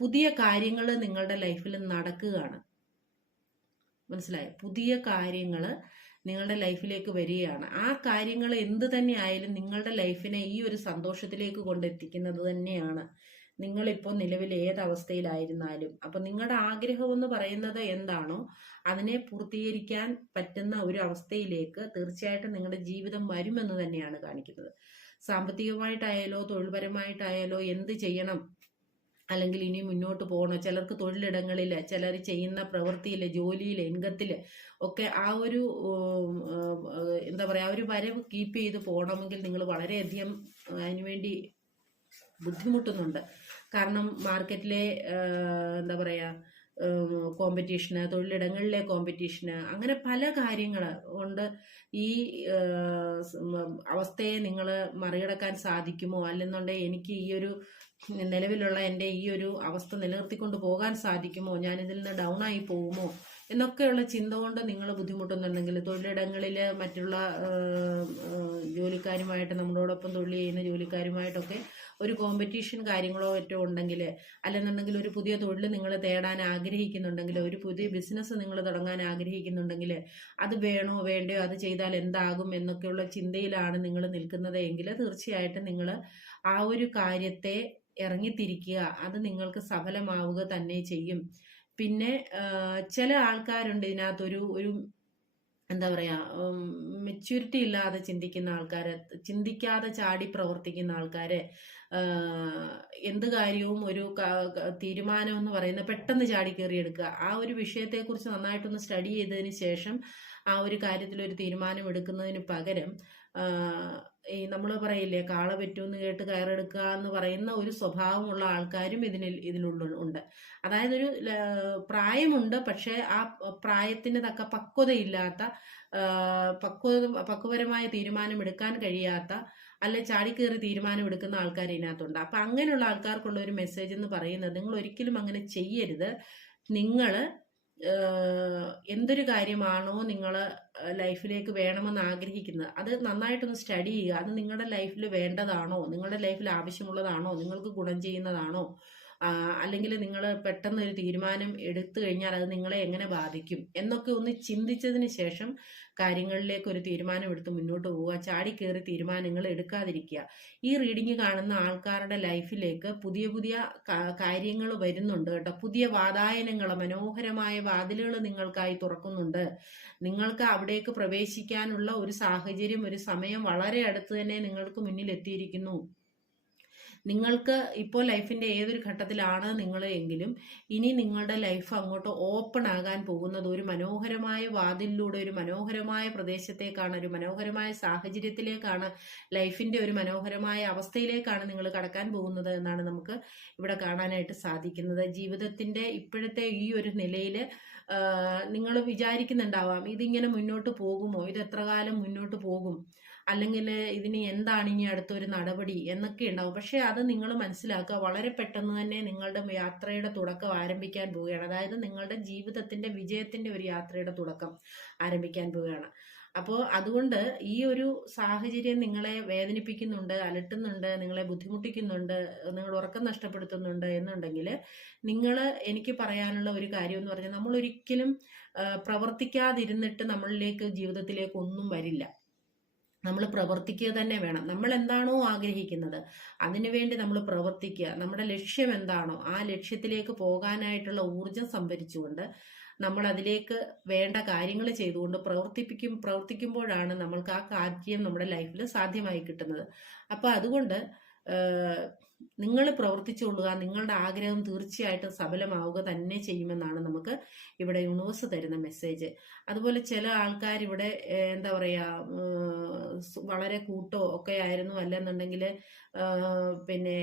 പുതിയ കാര്യങ്ങൾ നിങ്ങളുടെ ലൈഫിൽ നടക്കുകയാണ്. മനസ്സിലായോ? പുതിയ കാര്യങ്ങൾ നിങ്ങളുടെ ലൈഫിലേക്ക് വരികയാണ്. ആ കാര്യങ്ങൾ എന്ത് തന്നെ ആയാലും നിങ്ങളുടെ ലൈഫിനെ ഈ ഒരു സന്തോഷത്തിലേക്ക് കൊണ്ടെത്തിക്കുന്നത് തന്നെയാണ്. നിങ്ങളിപ്പോൾ നിലവിൽ ഏതവസ്ഥയിലായിരുന്നാലും. അപ്പൊ നിങ്ങളുടെ ആഗ്രഹം എന്ന് പറയുന്നത് എന്താണോ അതിനെ പൂർത്തീകരിക്കാൻ പറ്റുന്ന ഒരു അവസ്ഥയിലേക്ക് തീർച്ചയായിട്ടും നിങ്ങളുടെ ജീവിതം വരുമെന്ന് തന്നെയാണ് കാണിക്കുന്നത്. സാമ്പത്തികമായിട്ടായാലോ തൊഴിൽപരമായിട്ടായാലോ എന്ത് ചെയ്യണം, അല്ലെങ്കിൽ ഇനി മുന്നോട്ട് പോകണം, ചിലർക്ക് തൊഴിലിടങ്ങളിൽ, ചിലർ ചെയ്യുന്ന പ്രവൃത്തിയിൽ, ജോലിയിൽ, ഇൻകത്തിൽ ഒക്കെ ആ ഒരു എന്താ പറയുക, ആ ഒരു വരവ് കീപ്പ് ചെയ്ത് പോകണമെങ്കിൽ നിങ്ങൾ വളരെയധികം അതിനുവേണ്ടി ബുദ്ധിമുട്ടുന്നുണ്ട്. കാരണം മാർക്കറ്റിലെ എന്താ പറയുക കോമ്പറ്റീഷന്, തൊഴിലിടങ്ങളിലെ കോമ്പറ്റീഷന്, അങ്ങനെ പല കാര്യങ്ങൾ കൊണ്ട് ഈ അവസ്ഥയെ നിങ്ങൾ മറികടക്കാൻ സാധിക്കുമോ, അല്ലെന്നുണ്ടെങ്കിൽ എനിക്ക് ഈ ഒരു നിലവിലുള്ള എൻ്റെ ഈ ഒരു അവസ്ഥ നിലനിർത്തിക്കൊണ്ട് പോകാൻ സാധിക്കുമോ, ഞാനിതിൽ നിന്ന് ഡൗൺ ആയി പോകുമോ എന്നൊക്കെയുള്ള ചിന്ത കൊണ്ട് നിങ്ങൾ ബുദ്ധിമുട്ടുന്നുണ്ടെങ്കിൽ, തൊഴിലിടങ്ങളിൽ മറ്റുള്ള ജോലിക്കാരുമായിട്ട്, നമ്മളോടൊപ്പം തൊഴിൽ ചെയ്യുന്ന ജോലിക്കാരുമായിട്ടൊക്കെ ഒരു കോമ്പറ്റീഷൻ കാര്യങ്ങളോ മറ്റോ ഉണ്ടെങ്കിൽ, അല്ലെന്നുണ്ടെങ്കിൽ ഒരു പുതിയ തൊഴിൽ നിങ്ങൾ തേടാൻ ആഗ്രഹിക്കുന്നുണ്ടെങ്കിൽ, ഒരു പുതിയ ബിസിനസ് നിങ്ങൾ തുടങ്ങാൻ ആഗ്രഹിക്കുന്നുണ്ടെങ്കിൽ, അത് വേണോ വേണ്ടയോ, അത് ചെയ്താൽ എന്താകും എന്നൊക്കെയുള്ള ചിന്തയിലാണ് നിങ്ങൾ നിൽക്കുന്നത് എങ്കിൽ, തീർച്ചയായിട്ടും നിങ്ങൾ ആ ഒരു കാര്യത്തെ ഇറങ്ങിത്തിരിക്കുക. അത് നിങ്ങൾക്ക് സഫലമാവുക തന്നെ ചെയ്യും. പിന്നെ ചില ആൾക്കാരുണ്ട് ഇതിനകത്തൊരു ഒരു എന്താ പറയാ, മെച്യൂരിറ്റി ഇല്ലാതെ ചിന്തിക്കുന്ന ആൾക്കാര്, ചിന്തിക്കാതെ ചാടി പ്രവർത്തിക്കുന്ന ആൾക്കാര്, എന്ത് കാര്യവും ഒരു തീരുമാനം എന്ന് പറയുന്നത് പെട്ടെന്ന് ചാടി കയറിയെടുക്കുക. ആ ഒരു വിഷയത്തെക്കുറിച്ച് നന്നായിട്ടൊന്ന് സ്റ്റഡി ചെയ്തതിന് ശേഷം ആ ഒരു കാര്യത്തിൽ ഒരു തീരുമാനം എടുക്കുന്നതിന് പകരം ഈ നമ്മൾ പറയില്ലേ, കാള പറ്റൂന്ന് കേട്ട് കയറെടുക്കുക എന്ന് പറയുന്ന ഒരു സ്വഭാവമുള്ള ആൾക്കാരും ഇതിലുള്ള. അതായത് ഒരു പ്രായമുണ്ട്, പക്ഷെ ആ പ്രായത്തിന് തക്ക പക്വതയില്ലാത്ത, പക്വപരമായ തീരുമാനം എടുക്കാൻ കഴിയാത്ത, അല്ലെ ചാടിക്കേറി തീരുമാനം എടുക്കുന്ന ആൾക്കാർ ഇതിനകത്തുണ്ട്. അപ്പൊ അങ്ങനെയുള്ള ആൾക്കാർക്കുള്ള ഒരു മെസ്സേജ് എന്ന് പറയുന്നത്, നിങ്ങൾ ഒരിക്കലും അങ്ങനെ ചെയ്യരുത്. നിങ്ങൾ എന്തൊരു കാര്യമാണോ നിങ്ങൾ ലൈഫിലേക്ക് വേണമെന്ന് ആഗ്രഹിക്കുന്നത്, അത് നന്നായിട്ടൊന്ന് സ്റ്റഡി ചെയ്യുക. അത് നിങ്ങളുടെ ലൈഫിൽ വേണ്ടതാണോ, നിങ്ങളുടെ ലൈഫിൽ ആവശ്യമുള്ളതാണോ, നിങ്ങൾക്ക് ഗുണം ചെയ്യുന്നതാണോ, അല്ലെങ്കിൽ നിങ്ങൾ പെട്ടെന്ന് ഒരു തീരുമാനം എടുത്തു കഴിഞ്ഞാൽ അത് നിങ്ങളെ എങ്ങനെ ബാധിക്കും എന്നൊക്കെ ഒന്ന് ചിന്തിച്ചതിന് ശേഷം കാര്യങ്ങളിലേക്ക് ഒരു തീരുമാനം എടുത്ത് മുന്നോട്ട് പോവുക. ചാടിക്കേറി തീരുമാനങ്ങൾ എടുക്കാതിരിക്കുക. ഈ റീഡിങ് കാണുന്ന ആൾക്കാരുടെ ലൈഫിലേക്ക് പുതിയ പുതിയ കാര്യങ്ങൾ വരുന്നുണ്ട് കേട്ടോ. പുതിയ വാതായനങ്ങൾ, മനോഹരമായ വാതിലുകൾ നിങ്ങൾക്കായി തുറക്കുന്നുണ്ട്. നിങ്ങൾക്ക് അവിടേക്ക് പ്രവേശിക്കാനുള്ള ഒരു സാഹചര്യം, ഒരു സമയം വളരെ അടുത്ത് തന്നെ നിങ്ങൾക്ക് മുന്നിൽ എത്തിയിരിക്കുന്നു. നിങ്ങൾക്ക് ഇപ്പോൾ ലൈഫിന്റെ ഏതൊരു ഘട്ടത്തിലാണ് നിങ്ങൾ എങ്കിലും, ഇനി നിങ്ങളുടെ ലൈഫ് അങ്ങോട്ട് ഓപ്പൺ ആകാൻ പോകുന്നത് ഒരു മനോഹരമായ വാതിലിലൂടെ, ഒരു മനോഹരമായ പ്രദേശത്തേക്കാണ്, ഒരു മനോഹരമായ സാഹചര്യത്തിലേക്കാണ്, ലൈഫിന്റെ ഒരു മനോഹരമായ അവസ്ഥയിലേക്കാണ് നിങ്ങൾ കടക്കാൻ പോകുന്നത് എന്നാണ് നമുക്ക് ഇവിടെ കാണാനായിട്ട് സാധിക്കുന്നത്. ജീവിതത്തിന്റെ ഇപ്പോഴത്തെ ഈ ഒരു നിലയിൽ നിങ്ങൾ വിചാരിക്കുന്നുണ്ടാവാം, ഇതിങ്ങനെ മുന്നോട്ട് പോകുമോ, ഇത് എത്ര കാലം മുന്നോട്ട് പോകും, അല്ലെങ്കിൽ ഇതിന് എന്താണ് ഇനി അടുത്തൊരു നടപടി എന്നൊക്കെ ഉണ്ടാവും. പക്ഷെ അത് നിങ്ങൾ മനസ്സിലാക്കുക, വളരെ പെട്ടെന്ന് തന്നെ നിങ്ങളുടെ യാത്രയുടെ തുടക്കം ആരംഭിക്കാൻ പോവുകയാണ്. അതായത് നിങ്ങളുടെ ജീവിതത്തിന്റെ വിജയത്തിന്റെ ഒരു യാത്രയുടെ തുടക്കം ആരംഭിക്കാൻ പോവുകയാണ്. അപ്പോൾ അതുകൊണ്ട് ഈ ഒരു സാഹചര്യം നിങ്ങളെ വേദനിപ്പിക്കുന്നുണ്ട്, അലട്ടുന്നുണ്ട്, നിങ്ങളെ ബുദ്ധിമുട്ടിക്കുന്നുണ്ട്, നിങ്ങൾ ഉറക്കം നഷ്ടപ്പെടുത്തുന്നുണ്ട് എന്നുണ്ടെങ്കിൽ എനിക്ക് പറയാനുള്ള ഒരു കാര്യം എന്ന് പറഞ്ഞാൽ, നമ്മൾ ഒരിക്കലും പ്രവർത്തിക്കാതിരുന്നിട്ട് നമ്മളിലേക്ക് ജീവിതത്തിലേക്ക് ഒന്നും വരില്ല. നമ്മൾ പ്രവർത്തിക്കുക തന്നെ വേണം. നമ്മൾ എന്താണോ ആഗ്രഹിക്കുന്നത് അതിനുവേണ്ടി നമ്മൾ പ്രവർത്തിക്കുക. നമ്മുടെ ലക്ഷ്യം എന്താണോ ആ ലക്ഷ്യത്തിലേക്ക് പോകാനായിട്ടുള്ള ഊർജം സംഭരിച്ചുകൊണ്ട് നമ്മൾ അതിലേക്ക് വേണ്ട കാര്യങ്ങൾ ചെയ്തുകൊണ്ട് പ്രവർത്തിക്കുമ്പോഴാണ് നമ്മൾക്ക് ആ കാര്യം നമ്മുടെ ലൈഫിൽ സാധ്യമായി കിട്ടുന്നത്. അപ്പൊ അതുകൊണ്ട് നിങ്ങൾ പ്രവർത്തിച്ചുകൊള്ളുക. നിങ്ങളുടെ ആഗ്രഹം തീർച്ചയായിട്ടും സഫലമാവുക തന്നെ ചെയ്യുമെന്നാണ് നമുക്ക് ഇവിടെ യൂണിവേഴ്സ് തരുന്ന മെസ്സേജ്. അതുപോലെ ചില ആൾക്കാർ ഇവിടെ എന്താ പറയാ, വളരെ കൂട്ടോ ഒക്കെ ആയിരുന്നു, അല്ലെന്നുണ്ടെങ്കിൽ പിന്നെ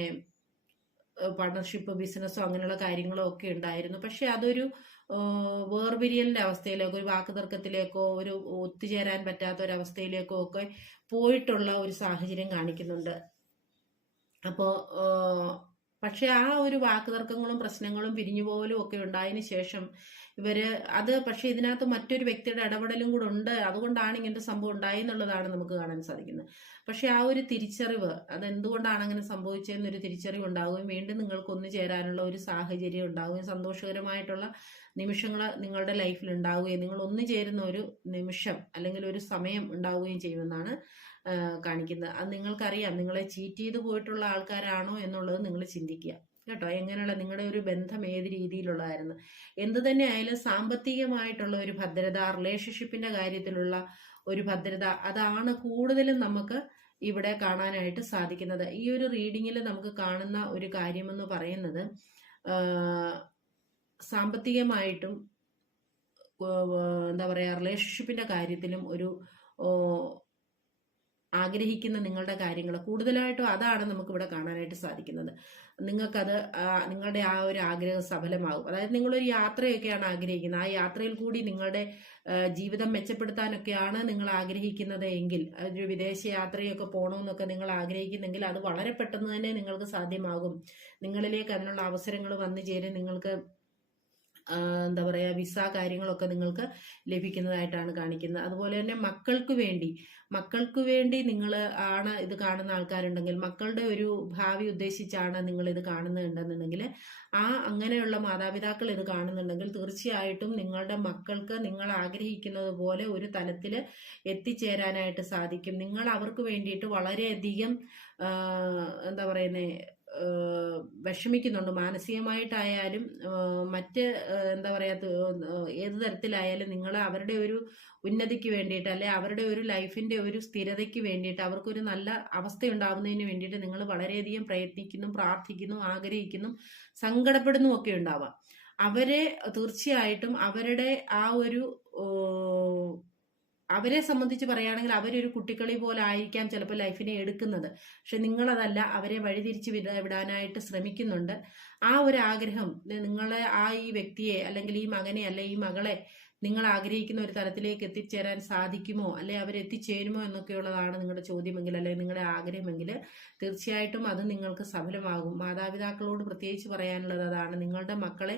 പാർട്ണർഷിപ്പ് ബിസിനസ്സോ അങ്ങനെയുള്ള കാര്യങ്ങളോ ഒക്കെ ഉണ്ടായിരുന്നു. പക്ഷെ അതൊരു വേർപിരിയലിന്റെ അവസ്ഥയിലേക്കോ, ഒരു വാക്കുതർക്കത്തിലേക്കോ, ഒരു ഒത്തുചേരാൻ പറ്റാത്ത ഒരു അവസ്ഥയിലേക്കോ ഒക്കെ പോയിട്ടുള്ള ഒരു സാഹചര്യം കാണിക്കുന്നുണ്ട്. അപ്പോൾ പക്ഷെ ആ ഒരു വാക്കുതർക്കങ്ങളും പ്രശ്നങ്ങളും പിരിഞ്ഞുപോകലും ഒക്കെ ഉണ്ടായതിനു ശേഷം പക്ഷെ ഇതിനകത്ത് മറ്റൊരു വ്യക്തിയുടെ ഇടപെടലും കൂടെ ഉണ്ട്, അതുകൊണ്ടാണ് ഇങ്ങനത്തെ സംഭവം ഉണ്ടായി എന്നുള്ളതാണ് നമുക്ക് കാണാൻ സാധിക്കുന്നത്. പക്ഷെ ആ ഒരു തിരിച്ചറിവ്, അതെന്തുകൊണ്ടാണ് അങ്ങനെ സംഭവിച്ചതെന്നൊരു തിരിച്ചറിവ് ഉണ്ടാവുകയും വീണ്ടും നിങ്ങൾക്ക് ഒന്നു ചേരാനുള്ള ഒരു സാഹചര്യം ഉണ്ടാവുകയും സന്തോഷകരമായിട്ടുള്ള നിമിഷങ്ങൾ നിങ്ങളുടെ ലൈഫിൽ ഉണ്ടാവുകയും നിങ്ങൾ ഒന്നു ചേരുന്ന ഒരു നിമിഷം അല്ലെങ്കിൽ ഒരു സമയം ഉണ്ടാവുകയും ചെയ്യുമെന്നാണ് കാണിക്കുന്നത്. അത് നിങ്ങൾക്കറിയാം, നിങ്ങളെ ചീറ്റ് ചെയ്ത് പോയിട്ടുള്ള ആൾക്കാരാണോ എന്നുള്ളത് നിങ്ങൾ ചിന്തിക്കുക കേട്ടോ. എങ്ങനെയുള്ള നിങ്ങളുടെ ഒരു ബന്ധം ഏത് രീതിയിലുള്ളതായിരുന്നു, എന്ത് തന്നെ ആയാലും സാമ്പത്തികമായിട്ടുള്ള ഒരു ഭദ്രത, റിലേഷൻഷിപ്പിന്റെ കാര്യത്തിലുള്ള ഒരു ഭദ്രത, അതാണ് കൂടുതലും നമുക്ക് ഇവിടെ കാണാനായിട്ട് സാധിക്കുന്നത്. ഈ ഒരു റീഡിങ്ങിൽ നമുക്ക് കാണുന്ന ഒരു കാര്യമെന്ന് പറയുന്നത്, സാമ്പത്തികമായിട്ടും എന്താ പറയാ, റിലേഷൻഷിപ്പിന്റെ കാര്യത്തിലും ഒരു ആഗ്രഹിക്കുന്ന നിങ്ങളുടെ കാര്യങ്ങൾ കൂടുതലായിട്ടും അതാണ് നമുക്കിവിടെ കാണാനായിട്ട് സാധിക്കുന്നത്. നിങ്ങൾക്കത് നിങ്ങളുടെ ആ ഒരു ആഗ്രഹം സഫലമാകും. അതായത് നിങ്ങളൊരു യാത്രയൊക്കെയാണ് ആഗ്രഹിക്കുന്നത്, ആ യാത്രയിൽ കൂടി നിങ്ങളുടെ ജീവിതം മെച്ചപ്പെടുത്താനൊക്കെയാണ് നിങ്ങൾ ആഗ്രഹിക്കുന്നത് എങ്കിൽ, ഒരു വിദേശ യാത്രയൊക്കെ പോകണമെന്നൊക്കെ നിങ്ങൾ ആഗ്രഹിക്കുന്നെങ്കിൽ അത് വളരെ പെട്ടെന്ന് തന്നെ നിങ്ങൾക്ക് സാധ്യമാകും. നിങ്ങളിലേക്ക് അതിനുള്ള അവസരങ്ങൾ വന്നു ചേരും. നിങ്ങൾക്ക് എന്താ പറയുക, വിസ കാര്യങ്ങളൊക്കെ നിങ്ങൾക്ക് ലഭിക്കുന്നതായിട്ടാണ് കാണിക്കുന്നത്. അതുപോലെ തന്നെ മക്കൾക്ക് വേണ്ടി നിങ്ങൾ ആണ് ഇത് കാണുന്ന ആൾക്കാരുണ്ടെങ്കിൽ, മക്കളുടെ ഒരു ഭാവി ഉദ്ദേശിച്ചാണ് നിങ്ങൾ ഇത് കാണുന്നുണ്ടെന്നുണ്ടെങ്കിൽ, അങ്ങനെയുള്ള മാതാപിതാക്കൾ ഇത് കാണുന്നുണ്ടെങ്കിൽ തീർച്ചയായിട്ടും നിങ്ങളുടെ മക്കൾക്ക് നിങ്ങൾ ആഗ്രഹിക്കുന്നത് പോലെ ഒരു തലത്തിൽ എത്തിച്ചേരാനായിട്ട് സാധിക്കും. നിങ്ങൾ അവർക്ക് വേണ്ടിയിട്ട് വളരെയധികം എന്താ പറയുന്നേ, വിഷമിക്കുന്നുണ്ട്. മാനസികമായിട്ടായാലും മറ്റ് എന്താ പറയാ, ഏത് തരത്തിലായാലും നിങ്ങൾ അവരുടെ ഒരു ഉന്നതിക്ക് വേണ്ടിയിട്ട്, അല്ലെ അവരുടെ ഒരു ലൈഫിന്റെ ഒരു സ്ഥിരതയ്ക്ക് വേണ്ടിയിട്ട്, അവർക്കൊരു നല്ല അവസ്ഥ ഉണ്ടാവുന്നതിന് വേണ്ടിയിട്ട് നിങ്ങൾ വളരെയധികം പ്രയത്നിക്കുന്നു, പ്രാർത്ഥിക്കുന്നു, ആഗ്രഹിക്കുന്നു, സങ്കടപ്പെടുന്നു ഒക്കെ ഉണ്ടാവാം. അവരെ തീർച്ചയായിട്ടും അവരെ സംബന്ധിച്ച് പറയുകയാണെങ്കിൽ അവരൊരു കുട്ടിക്കളി പോലെ ആയിരിക്കാം ചിലപ്പോൾ ലൈഫിനെ എടുക്കുന്നത്. പക്ഷെ നിങ്ങളതല്ല, അവരെ വഴിതിരിച്ച് വിടാനായിട്ട് ശ്രമിക്കുന്നുണ്ട്. ആ ഒരു ആഗ്രഹം നിങ്ങളെ ഈ വ്യക്തിയെ അല്ലെങ്കിൽ ഈ മകനെ അല്ലെ ഈ മകളെ നിങ്ങൾ ആഗ്രഹിക്കുന്ന ഒരു തലത്തിലേക്ക് എത്തിച്ചേരാൻ സാധിക്കുമോ, അല്ലെ അവരെത്തിച്ചേരുമോ എന്നൊക്കെയുള്ളതാണ് നിങ്ങളുടെ ചോദ്യമെങ്കിൽ, അല്ലെങ്കിൽ നിങ്ങളുടെ ആഗ്രഹമെങ്കിൽ തീർച്ചയായിട്ടും അത് നിങ്ങൾക്ക് സഫലമാകും. മാതാപിതാക്കളോട് പ്രത്യേകിച്ച് പറയാനുള്ളത് അതാണ്. നിങ്ങളുടെ മക്കളെ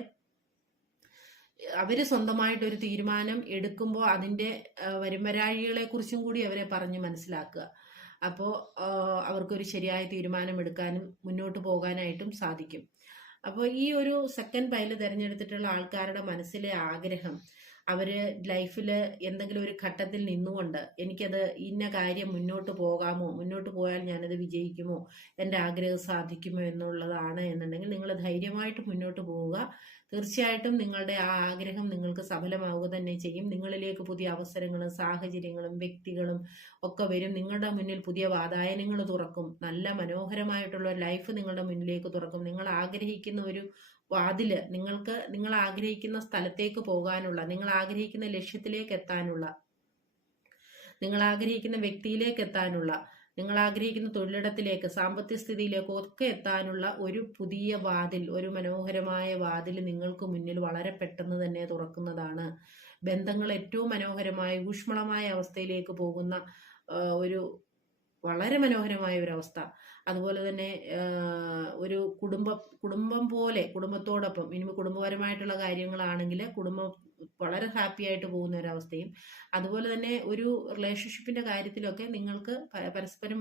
അവര് സ്വന്തമായിട്ടൊരു തീരുമാനം എടുക്കുമ്പോൾ അതിന്റെ വരുംവരാഴികളെ കുറിച്ചും കൂടി അവരെ പറഞ്ഞ് മനസ്സിലാക്കുക. അപ്പോൾ അവർക്കൊരു ശരിയായ തീരുമാനം എടുക്കാനും മുന്നോട്ട് പോകാനായിട്ടും സാധിക്കും. അപ്പോൾ ഈ ഒരു സെക്കൻഡ് പൈല് തിരഞ്ഞെടുത്തിട്ടുള്ള ആൾക്കാരുടെ മനസ്സിലെ ആഗ്രഹം, അവര് ലൈഫിൽ എന്തെങ്കിലും ഒരു ഘട്ടത്തിൽ നിന്നുകൊണ്ട് എനിക്കത് ഇന്ന കാര്യം മുന്നോട്ട് പോകാമോ, മുന്നോട്ട് പോയാൽ ഞാനത് വിജയിക്കുമോ, എൻ്റെ ആഗ്രഹം സാധിക്കുമോ എന്നുള്ളതാണ് എന്നുണ്ടെങ്കിൽ നിങ്ങൾ ധൈര്യമായിട്ട് മുന്നോട്ട് പോവുക. തീർച്ചയായിട്ടും നിങ്ങളുടെ ആ ആഗ്രഹം നിങ്ങൾക്ക് സഫലമാവുക തന്നെ ചെയ്യും. നിങ്ങളിലേക്ക് പുതിയ അവസരങ്ങളും സാഹചര്യങ്ങളും വ്യക്തികളും ഒക്കെ വരും. നിങ്ങളുടെ മുന്നിൽ പുതിയ വാതായനങ്ങൾ തുറക്കും. നല്ല മനോഹരമായിട്ടുള്ള ഒരു ലൈഫ് നിങ്ങളുടെ മുന്നിലേക്ക് തുറക്കും. നിങ്ങൾ ആഗ്രഹിക്കുന്ന ഒരു വാതില്, നിങ്ങൾ ആഗ്രഹിക്കുന്ന സ്ഥലത്തേക്ക് പോകാനുള്ള, നിങ്ങൾ ആഗ്രഹിക്കുന്ന ലക്ഷ്യത്തിലേക്ക് എത്താനുള്ള, നിങ്ങൾ ആഗ്രഹിക്കുന്ന വ്യക്തിയിലേക്ക് എത്താനുള്ള, നിങ്ങൾ ആഗ്രഹിക്കുന്ന തൊഴിലിടത്തിലേക്ക്, സാമ്പത്തിക സ്ഥിതിയിലേക്ക് ഒക്കെ എത്താനുള്ള ഒരു പുതിയ വാതിൽ, ഒരു മനോഹരമായ വാതിൽ നിങ്ങൾക്ക് മുന്നിൽ വളരെ പെട്ടെന്ന് തന്നെ തുറക്കുന്നതാണ്. ബന്ധങ്ങൾ ഏറ്റവും മനോഹരമായ ഊഷ്മളമായ അവസ്ഥയിലേക്ക് പോകുന്ന ഒരു വളരെ മനോഹരമായ ഒരു അവസ്ഥ. അതുപോലെ തന്നെ ഒരു കുടുംബം പോലെ കുടുംബത്തോടൊപ്പം ഇനി കുടുംബപരമായിട്ടുള്ള കാര്യങ്ങളാണെങ്കിൽ കുടുംബം വളരെ ഹാപ്പി ആയിട്ട് പോകുന്ന ഒരവസ്ഥയും, അതുപോലെ തന്നെ ഒരു റിലേഷൻഷിപ്പിന്റെ കാര്യത്തിലൊക്കെ നിങ്ങൾക്ക് പരസ്പരം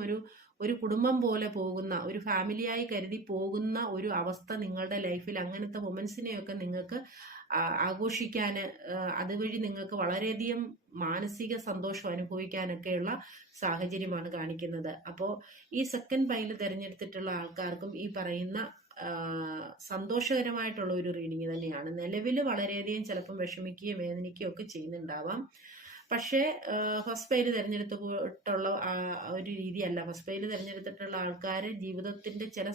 ഒരു കുടുംബം പോലെ പോകുന്ന, ഒരു ഫാമിലിയായി കരുതി പോകുന്ന ഒരു അവസ്ഥ നിങ്ങളുടെ ലൈഫിൽ അങ്ങനത്തെ വുമൻസിനെയൊക്കെ നിങ്ങൾക്ക് ആഘോഷിക്കാൻ, അതുവഴി നിങ്ങൾക്ക് വളരെയധികം മാനസിക സന്തോഷം അനുഭവിക്കാനൊക്കെയുള്ള സാഹചര്യമാണ് കാണിക്കുന്നത്. അപ്പോൾ ഈ സെക്കൻഡ് പൈൽ തിരഞ്ഞെടുത്തിട്ടുള്ള ആൾക്കാർക്കും ഈ പറയുന്ന സന്തോഷകരമായിട്ടുള്ള ഒരു റീഡിങ് തന്നെയാണ്. നിലവിൽ വളരെയധികം ചിലപ്പം വിഷമിക്കുകയും വേദനിക്കുകയും ഒക്കെ ചെയ്യുന്നുണ്ടാവാം. പക്ഷേ ഫസ്റ്റ് പൈല് തിരഞ്ഞെടുത്തിട്ടുള്ള ഒരു രീതിയല്ല. ഫസ്റ്റ് പൈല് തിരഞ്ഞെടുത്തിട്ടുള്ള ആൾക്കാർ ജീവിതത്തിന്റെ ചില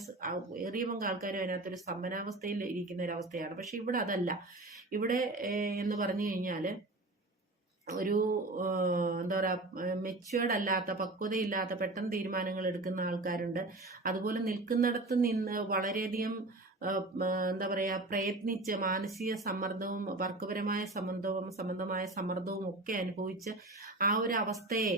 ഏറിയ പങ്ക് ആൾക്കാരും അതിനകത്തൊരു സ്തംഭനാവസ്ഥയിൽ ഇരിക്കുന്ന ഒരു അവസ്ഥയാണ്. പക്ഷെ ഇവിടെ അതല്ല. ഇവിടെ എന്ന് പറഞ്ഞു കഴിഞ്ഞാൽ ഒരു എന്താ പറയുക, മെച്യൂർഡ് അല്ലാത്ത, പക്വതയില്ലാത്ത, പെട്ടെന്ന് തീരുമാനങ്ങൾ എടുക്കുന്ന ആൾക്കാരുണ്ട്. അതുപോലെ നിൽക്കുന്നിടത്ത് നിന്ന് വളരെയധികം എന്താ പറയുക, പ്രയത്നിച്ച് മാനസിക സമ്മർദ്ദവും വർക്കപരമായ സംബന്ധമായ സമ്മർദ്ദവും ഒക്കെ അനുഭവിച്ച് ആ ഒരു അവസ്ഥയെ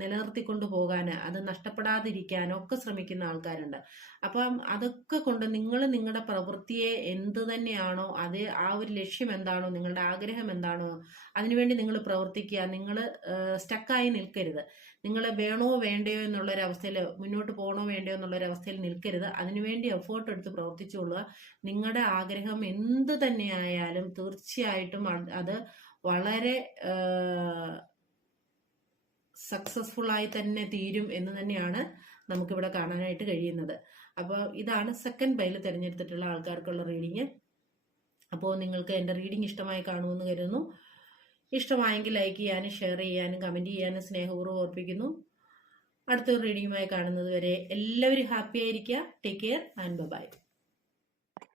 നിലനിർത്തിക്കൊണ്ടു പോകാൻ, അത് നഷ്ടപ്പെടാതിരിക്കാനോ ഒക്കെ ശ്രമിക്കുന്ന ആൾക്കാരുണ്ട്. അപ്പം അതൊക്കെ കൊണ്ട് നിങ്ങൾ നിങ്ങളുടെ പ്രവൃത്തിയെ എന്ത് തന്നെയാണോ അത്, ആ ഒരു ലക്ഷ്യം എന്താണോ, നിങ്ങളുടെ ആഗ്രഹം എന്താണോ അതിനുവേണ്ടി നിങ്ങൾ പ്രവർത്തിക്കുക. നിങ്ങൾ സ്റ്റക്കായി നിൽക്കരുത്. നിങ്ങൾ വേണോ വേണ്ടയോ എന്നുള്ളൊരവസ്ഥയിൽ, മുന്നോട്ട് പോകണോ വേണ്ടയോ എന്നുള്ളൊരവസ്ഥയിൽ നിൽക്കരുത്. അതിനുവേണ്ടി എഫേർട്ട് എടുത്ത് പ്രവർത്തിച്ചുകൊള്ളുക. നിങ്ങളുടെ ആഗ്രഹം എന്ത് തന്നെയായാലും തീർച്ചയായിട്ടും അത് വളരെ സക്സസ്ഫുള്ളായി തന്നെ തീരും എന്ന് തന്നെയാണ് നമുക്കിവിടെ കാണാനായിട്ട് കഴിയുന്നത്. അപ്പോൾ ഇതാണ് സെക്കൻഡ് പൈൽ തിരഞ്ഞെടുത്തിട്ടുള്ള ആൾക്കാർക്കുള്ള റീഡിങ്. അപ്പോൾ നിങ്ങൾക്ക് എൻ്റെ റീഡിങ് ഇഷ്ടമായി കാണുമെന്ന് കരുതുന്നു. ഇഷ്ടമായെങ്കിൽ ലൈക്ക് ചെയ്യാനും ഷെയർ ചെയ്യാനും കമൻറ്റ് ചെയ്യാനും സ്നേഹപൂർവ്വം ഓർപ്പിക്കുന്നു. അടുത്തൊരു റീഡിങ്ങുമായി കാണുന്നത് വരെ എല്ലാവരും ഹാപ്പി ആയിരിക്കുക. Take care and by.